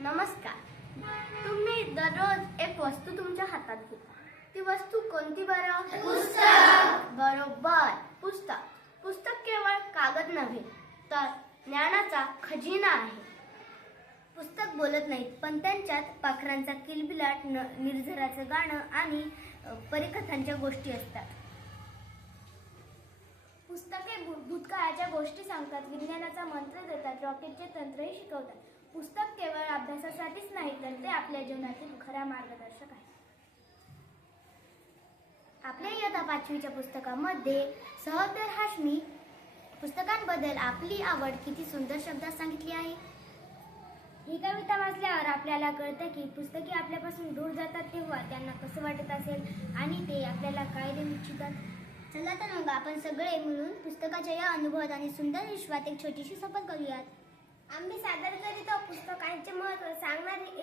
नमस्कार. तुम्ही दररोज एक वस्तू तुमच्या हातात घेता. ती वस्तू कोणती बरं? पुस्तक. बरोबर. पुस्तक. पुस्तक केवळ कागद नव्हे तर ज्ञानाचा खजिना आहे. पुस्तक बोलत नाहीत पण त्यांच्यात पाखरांचा किलबिलाट न निर्झराचं गाणं आणि परिकथांच्या गोष्टी असतात. पुस्तके भू- भूतकाळाच्या गोष्टी सांगतात विज्ञानाचा मंत्र देतात रॉकेटचे तंत्रही शिकवतात. पुस्तक केवळ अभ्यासासाठीच नाही तर ते आपल्या जीवनातील खरा मार्गदर्शक आहे. आपल्या इयत्ता पाचवीच्या पुस्तकामध्ये सहोदर हाशमी पुस्तकांबद्दल आपली आवड किती सुंदर शब्दात सांगितली आहे. ही कविता वाचल्यावर आपल्याला कळतं की पुस्तके आपल्यापासून दूर जातात तेव्हा त्यांना कसं वाटत असेल आणि ते आपल्याला काय देऊ इच्छितात. चला तर मग आपण सगळे मिळून पुस्तकाच्या या अनुभवात आणि सुंदर विश्वात एक छोटीशी शपथ करूयात. आम्ही सादर करीत पुस्तकांचे महत्त्व. सांगणारी